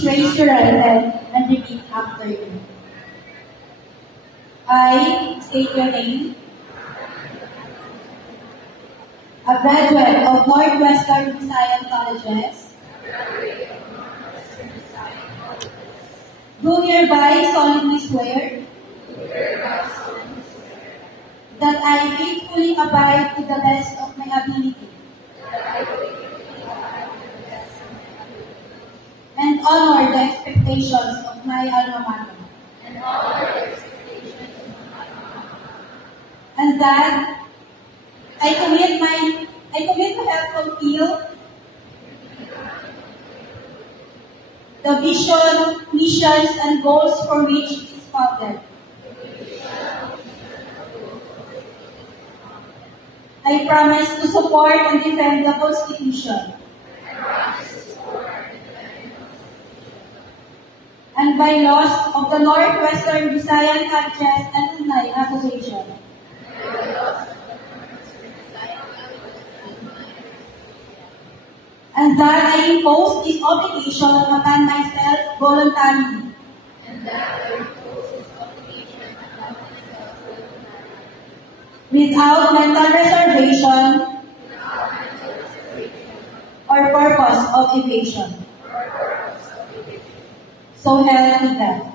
Please raise your right hand and repeat after me. I state your name. A graduate of Northwestern Visayan Colleges. Do hereby solemnly swear that I faithfully abide to the best of my ability and honor the expectations of my alma mater. And that I commit to help fulfill the vision, missions, and goals for which it is founded. I promise to support and defend the Constitution and bylaws of the Northwestern Visayan Colleges and Alumni Association. And that I impose this obligation upon myself voluntarily. Without mental reservation or purpose of evasion. So help me God.